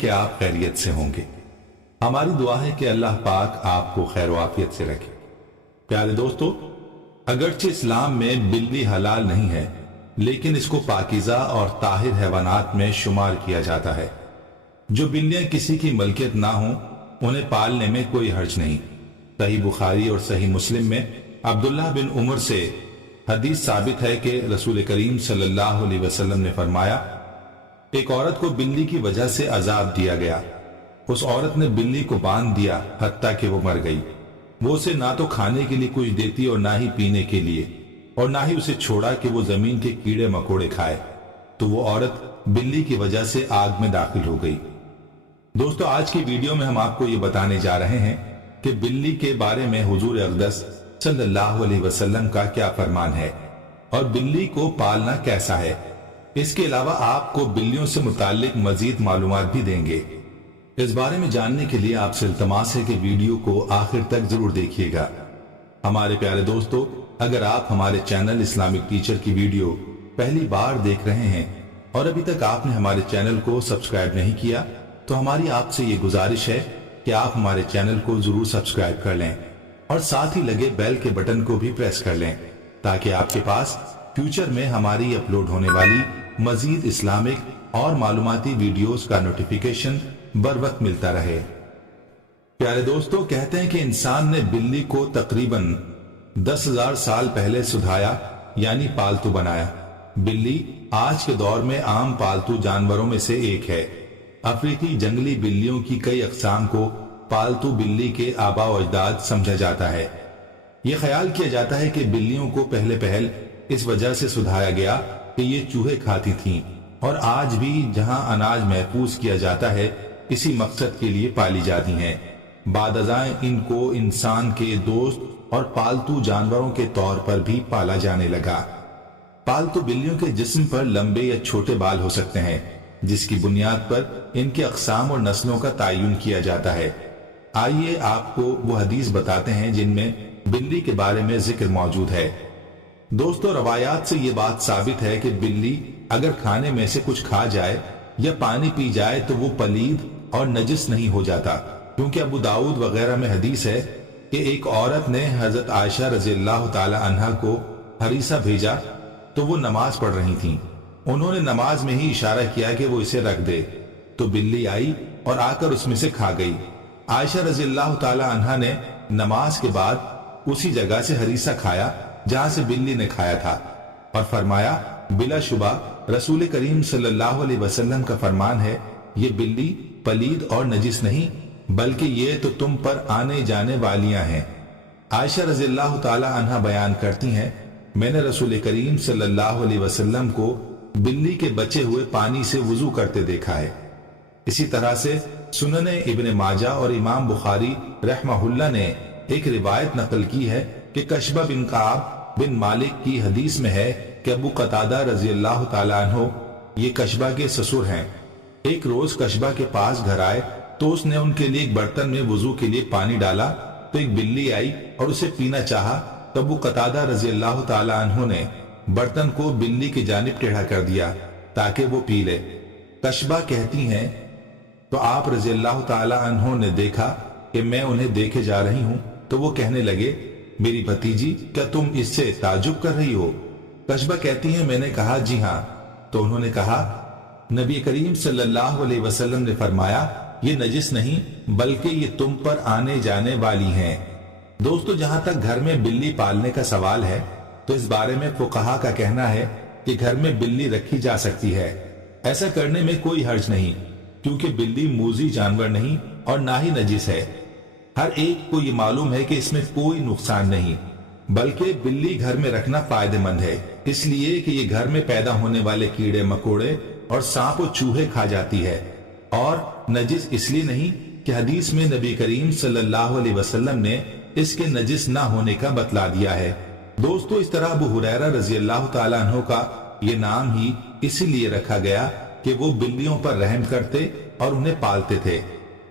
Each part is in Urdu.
کہ آپ خیریت سے ہوں گے۔ ہماری دعا ہے کہ اللہ پاک آپ کو خیر و عافیت سے رکھے۔ پیارے دوستو، اگرچہ اسلام میں بلی حلال نہیں ہے، لیکن اس کو پاکیزہ اور طاہر حیوانات میں شمار کیا جاتا ہے۔ جو بلیاں کسی کی ملکیت نہ ہوں انہیں پالنے میں کوئی حرج نہیں۔ صحیح بخاری اور صحیح مسلم میں عبداللہ بن عمر سے حدیث ثابت ہے کہ رسول کریم صلی اللہ علیہ وسلم نے فرمایا، ایک عورت کو بلی کی وجہ سے عذاب دیا گیا۔ اس عورت نے بلی کو باندھ دیا حتیٰ کہ وہ مر گئی۔ وہ اسے نہ تو کھانے کے لیے کچھ دیتی اور نہ ہی پینے کے لیے، اور نہ ہی اسے چھوڑا کہ وہ زمین کے کیڑے مکوڑے کھائے، تو وہ عورت بلی کی وجہ سے آگ میں داخل ہو گئی۔ دوستو، آج کی ویڈیو میں ہم آپ کو یہ بتانے جا رہے ہیں کہ بلی کے بارے میں حضور اقدس صلی اللہ علیہ وسلم کا کیا فرمان ہے اور بلی کو پالنا کیسا ہے۔ اس کے علاوہ آپ کو بلیوں سے متعلق مزید معلومات بھی دیں گے۔ اس بارے میں جاننے کے لیے آپ سے التماس ہے کہ ویڈیو کو آخر تک ضرور دیکھیے گا۔ ہمارے پیارے دوستو، اگر آپ ہمارے چینل اسلامک ٹیچر کی ویڈیو پہلی بار دیکھ رہے ہیں اور ابھی تک آپ نے ہمارے چینل کو سبسکرائب نہیں کیا، تو ہماری آپ سے یہ گزارش ہے کہ آپ ہمارے چینل کو ضرور سبسکرائب کر لیں اور ساتھ ہی لگے بیل کے بٹن کو بھی پریس کر لیں، تاکہ آپ کے پاس فیوچر میں ہماری اپلوڈ ہونے والی مزید اسلامک اور معلوماتی ویڈیوز کا نوٹیفیکیشن بر وقت ملتا رہے۔ پیارے دوستو، کہتے ہیں کہ انسان نے بلی کو تقریباً 10,000 سال پہلے سدھایا، یعنی پالتو بنایا۔ بلی آج کے دور میں عام پالتو جانوروں میں سے ایک ہے۔ افریقی جنگلی بلیوں کی کئی اقسام کو پالتو بلی کے آباء و اجداد سمجھا جاتا ہے۔ یہ خیال کیا جاتا ہے کہ بلیوں کو پہلے پہل اس وجہ سے سدھایا گیا کہ یہ چوہے کھاتی تھیں، اور آج بھی جہاں اناج محفوظ کیا جاتا ہے اسی مقصد کے لیے پالی جاتی ہیں۔ بعد ازاں ان کو انسان کے دوست اور پالتو جانوروں کے طور پر بھی پالا جانے لگا۔ پالتو بلیوں کے جسم پر لمبے یا چھوٹے بال ہو سکتے ہیں، جس کی بنیاد پر ان کے اقسام اور نسلوں کا تعین کیا جاتا ہے۔ آئیے آپ کو وہ حدیث بتاتے ہیں جن میں بلی کے بارے میں ذکر موجود ہے۔ دوستو، روایات سے یہ بات ثابت ہے کہ بلی اگر کھانے میں سے کچھ کھا جائے یا پانی پی جائے تو وہ پلید اور نجس نہیں ہو جاتا، کیونکہ ابو داؤد وغیرہ میں حدیث ہے کہ ایک عورت نے حضرت عائشہ رضی اللہ تعالی عنہا کو ہریسہ بھیجا تو وہ نماز پڑھ رہی تھیں۔ انہوں نے نماز میں ہی اشارہ کیا کہ وہ اسے رکھ دے، تو بلی آئی اور آ کر اس میں سے کھا گئی۔ عائشہ رضی اللہ تعالی عنہا نے نماز کے بعد اسی جگہ سے ہریسہ کھایا جہاں سے بلی نے کھایا تھا، اور فرمایا، بلا شبہ رسول کریم صلی اللہ علیہ وسلم کا فرمان ہے، یہ بلی پلید اور نجس نہیں بلکہ یہ تو تم پر آنے جانے والیاں ہیں۔ عائشہ رضی اللہ تعالی عنہا بیان کرتی ہیں، میں نے رسول کریم صلی اللہ علیہ وسلم کو بلی کے بچے ہوئے پانی سے وضو کرتے دیکھا ہے۔ اسی طرح سے سنن ابن ماجہ اور امام بخاری رحمہ اللہ نے ایک روایت نقل کی ہے کہ کشبہ بن کعب بن مالک کی حدیث میں ہے کہ ابو قتادہ رضی اللہ تعالیٰ عنہ، یہ کشبہ کے سسر ہیں، ایک روز کشبہ کے پاس گھر آئے تو اس نے ان کے لیے ایک برتن میں وضو کے لیے پانی ڈالا، تو ایک بلی آئی اور اسے پینا چاہا، تو ابو قتادہ رضی اللہ تعالیٰ عنہ نے برتن کو بلی کی جانب ٹیڑھا کر دیا تاکہ وہ پی لے۔ کشبہ کہتی ہیں، تو آپ رضی اللہ تعالیٰ عنہ نے دیکھا کہ میں انہیں دیکھے جا رہی ہوں، تو وہ کہنے لگے، میری بھتیجی، کیا تم اس سے تعجب کر رہی ہو؟ کشبہ کہتی ہیں، میں نے کہا جی ہاں، تو انہوں نے کہا، نبی کریم صلی اللہ علیہ وسلم نے فرمایا، یہ نجس نہیں بلکہ یہ تم پر آنے جانے والی ہیں۔ دوستو، جہاں تک گھر میں بلی پالنے کا سوال ہے تو اس بارے میں فقہا کا کہنا ہے کہ گھر میں بلی رکھی جا سکتی ہے۔ ایسا کرنے میں کوئی حرج نہیں، کیونکہ بلی موذی جانور نہیں اور نہ ہی نجس ہے۔ ہر ایک کو یہ معلوم ہے کہ اس میں کوئی نقصان نہیں، بلکہ بلی گھر میں رکھنا فائدہ مند ہے، اس لیے کہ یہ گھر میں پیدا ہونے والے کیڑے مکوڑے اور سانپ و چوہے کھا جاتی ہے، اور نجس اس لیے نہیں کہ حدیث میں نبی کریم صلی اللہ علیہ وسلم نے اس کے نجس نہ ہونے کا بتلا دیا ہے۔ دوستو، اس طرح ابو ہریرہ رضی اللہ تعالیٰ عنہ کا یہ نام ہی اسی لیے رکھا گیا کہ وہ بلیوں پر رحم کرتے اور انہیں پالتے تھے،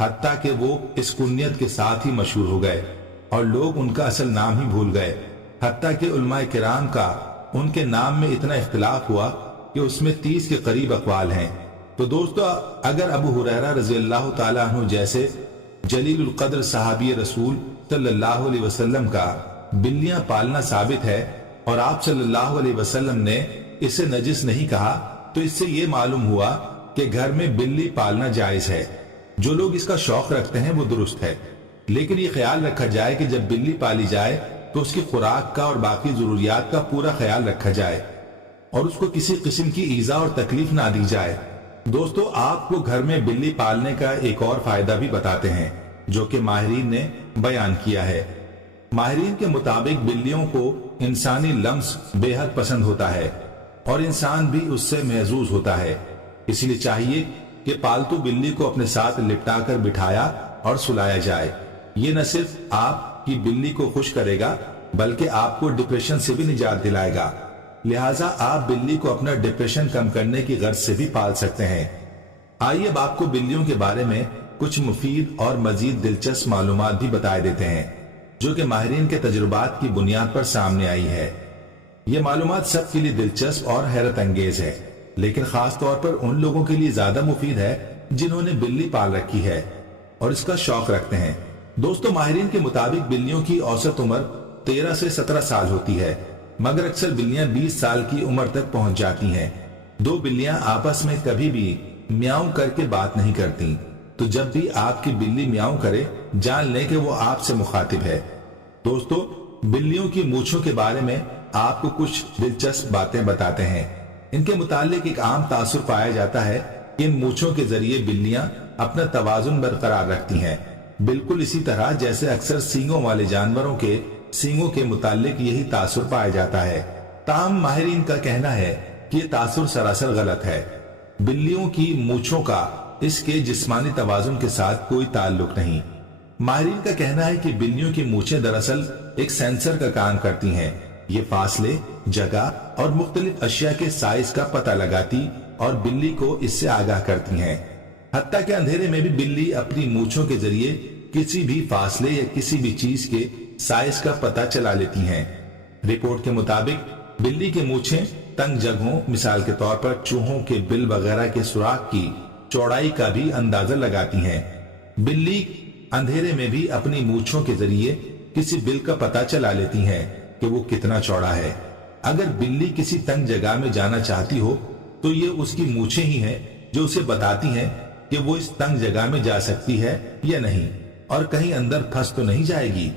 حتیٰ کہ وہ اس کنیت کے ساتھ ہی مشہور ہو گئے اور لوگ ان کا اصل نام ہی بھول گئے، حتیٰ کہ علماء کرام کا ان کے نام میں اتنا اختلاف ہوا کہ اس میں 30 کے قریب اقوال ہیں۔ تو دوستو اگر ابو ہریرہ رضی اللہ تعالیٰ عنہ جیسے جلیل القدر صحابی رسول صلی اللہ علیہ وسلم کا بلیاں پالنا ثابت ہے اور آپ صلی اللہ علیہ وسلم نے اسے نجس نہیں کہا، تو اس سے یہ معلوم ہوا کہ گھر میں بلی پالنا جائز ہے۔ جو لوگ اس کا شوق رکھتے ہیں وہ درست ہے، لیکن یہ خیال رکھا جائے کہ جب بلی پالی جائے تو اس کی خوراک کا اور باقی ضروریات کا پورا خیال رکھا جائے اور اس کو کسی قسم کی ایذا اور تکلیف نہ دی جائے۔ دوستو آپ کو گھر میں بلی پالنے کا ایک اور فائدہ بھی بتاتے ہیں جو کہ ماہرین نے بیان کیا ہے۔ ماہرین کے مطابق بلیوں کو انسانی لمس بے حد پسند ہوتا ہے اور انسان بھی اس سے محظوظ ہوتا ہے، اس لیے چاہیے کہ پالتو بلی کو اپنے ساتھ لپٹا کر بٹھایا اور سلایا جائے۔ یہ نہ صرف آپ کی بلی کو خوش کرے گا بلکہ آپ کو ڈپریشن سے بھی نجات دلائے گا، لہٰذا آپ بلی کو اپنا ڈپریشن کم کرنے کی غرض سے بھی پال سکتے ہیں۔ آئیے اب آپ کو بلیوں کے بارے میں کچھ مفید اور مزید دلچسپ معلومات بھی بتائے دیتے ہیں جو کہ ماہرین کے تجربات کی بنیاد پر سامنے آئی ہے۔ یہ معلومات سب کے لیے دلچسپ اور حیرت انگیز ہے، لیکن خاص طور پر ان لوگوں کے لیے زیادہ مفید ہے جنہوں نے بلی پال رکھی ہے اور اس کا شوق رکھتے ہیں۔ دوستو ماہرین کے مطابق بلیوں کی اوسط عمر 13 سے 17 سال ہوتی ہے، مگر اکثر بلیاں 20 سال کی عمر تک پہنچ جاتی ہیں۔ دو بلیاں آپس میں کبھی بھی میاؤں کر کے بات نہیں کرتی، تو جب بھی آپ کی بلی میاؤں کرے جان لیں کہ وہ آپ سے مخاطب ہے۔ دوستو بلیوں کی مونچھوں کے بارے میں آپ کو کچھ دلچسپ باتیں بتاتے ہیں۔ ان کے متعلق ایک عام تاثر پایا جاتا ہے کہ ان مونچھوں کے ذریعے بلیاں اپنا توازن برقرار رکھتی ہیں، بالکل اسی طرح جیسے اکثر سینگوں والے جانوروں کے سینگوں کے متعلق یہی تاثر پایا جاتا ہے۔ تاہم ماہرین کا کہنا ہے کہ یہ تاثر سراسر غلط ہے۔ بلیوں کی مونچھوں کا اس کے جسمانی توازن کے ساتھ کوئی تعلق نہیں۔ ماہرین کا کہنا ہے کہ بلیوں کی مونچھیں دراصل ایک سینسر کا کام کرتی ہیں۔ یہ فاصلے، جگہ اور مختلف اشیاء کے سائز کا پتہ لگاتی اور بلی کو اس سے آگاہ کرتی ہیں۔ حتیٰ کہ اندھیرے میں بھی بلی اپنی مونچھوں کے ذریعے کسی بھی فاصلے یا کسی بھی چیز کے سائز کا پتہ چلا لیتی ہیں۔ رپورٹ کے مطابق بلی کی مونچھیں تنگ جگہوں، مثال کے طور پر چوہوں کے بل وغیرہ کے سوراخ کی چوڑائی کا بھی اندازہ لگاتی ہیں۔ بلی اندھیرے میں بھی اپنی مونچھوں کے ذریعے کسی بل کا پتہ چلا لیتی ہیں کہ وہ کتنا چوڑا ہے۔ اگر بلی کسی تنگ جگہ میں جانا چاہتی ہو تو یہ اس کی مونچھیں ہی ہیں جو اسے بتاتی ہیں کہ وہ اس تنگ جگہ میں جا سکتی ہے یا نہیں اور کہیں اندر پھنس تو نہیں جائے گی۔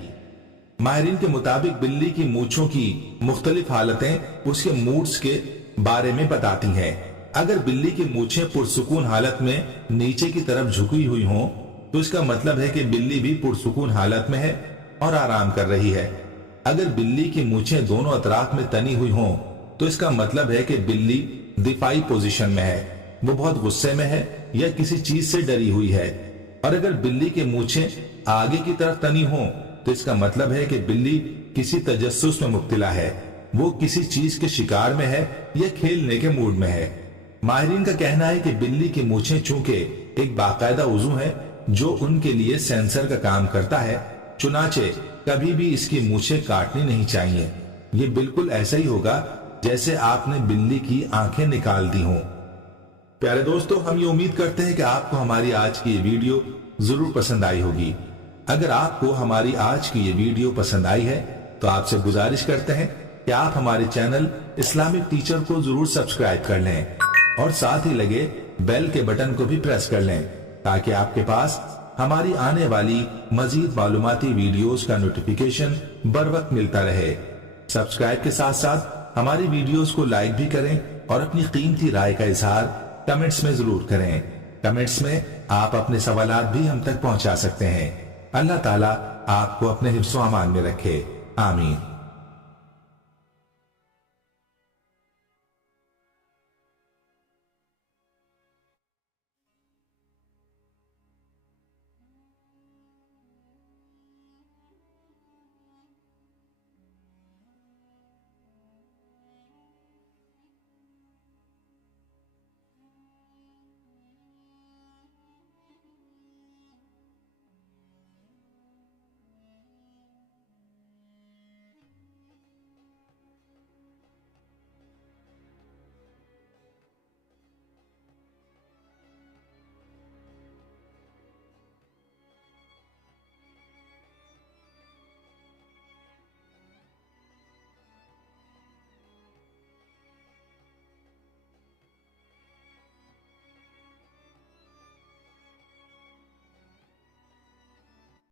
ماہرین کے مطابق بلی کی مونچھوں کی مختلف حالتیں اس کے موڈز کے بارے میں بتاتی ہیں۔ اگر بلی کی مونچھیں پرسکون حالت میں نیچے کی طرف جھکی ہوئی ہوں تو اس کا مطلب ہے کہ بلی بھی پرسکون حالت میں ہے اور آرام کر رہی ہے۔ اگر بلی کی مونچھیں دونوں اطراف میں تنی ہوئی ہوں تو اس کا مطلب ہے کہ بلی دفاعی پوزیشن میں ہے، وہ بہت غصے میں ہے یا کسی چیز سے ڈری ہوئی ہے۔ اور اگر بلی کی مونچھیں آگے کی طرف تنی ہوں تو اس کا مطلب ہے کہ بلی کسی تجسس میں مبتلا ہے، وہ کسی چیز کے شکار میں ہے یا کھیلنے کے موڈ میں ہے۔ ماہرین کا کہنا ہے کہ بلی کی مونچھیں چونکہ ایک باقاعدہ عضو ہے جو ان کے لیے سینسر کا کام کرتا ہے، چنانچہ کبھی بھی اس کی مونچھیں کاٹنی نہیں چاہیے۔ یہ بالکل ایسا ہی ہوگا جیسے آپ نے بلی کی آنکھیں نکال دی ہوں۔ پیارے دوستو ہم یہ امید کرتے ہیں کہ آپ کو ہماری آج کی یہ ویڈیو ضرور پسند آئی ہوگی۔ اگر آپ کو ہماری آج کی یہ ویڈیو پسند آئی ہے تو آپ سے گزارش کرتے ہیں کہ آپ ہمارے چینل اسلامک ٹیچر کو ضرور سبسکرائب کر لیں اور ساتھ ہی لگے بیل کے بٹن کو بھی پریس کر لیں تاکہ آپ کے پاس ہماری آنے والی مزید معلوماتی ویڈیوز کا نوٹیفیکیشن بر وقت ملتا رہے۔ سبسکرائب کے ساتھ ساتھ ہماری ویڈیوز کو لائک بھی کریں اور اپنی قیمتی رائے کا اظہار کمنٹس میں ضرور کریں۔ کمنٹس میں آپ اپنے سوالات بھی ہم تک پہنچا سکتے ہیں۔ اللہ تعالیٰ آپ کو اپنے حفظ و امان میں رکھے، آمین۔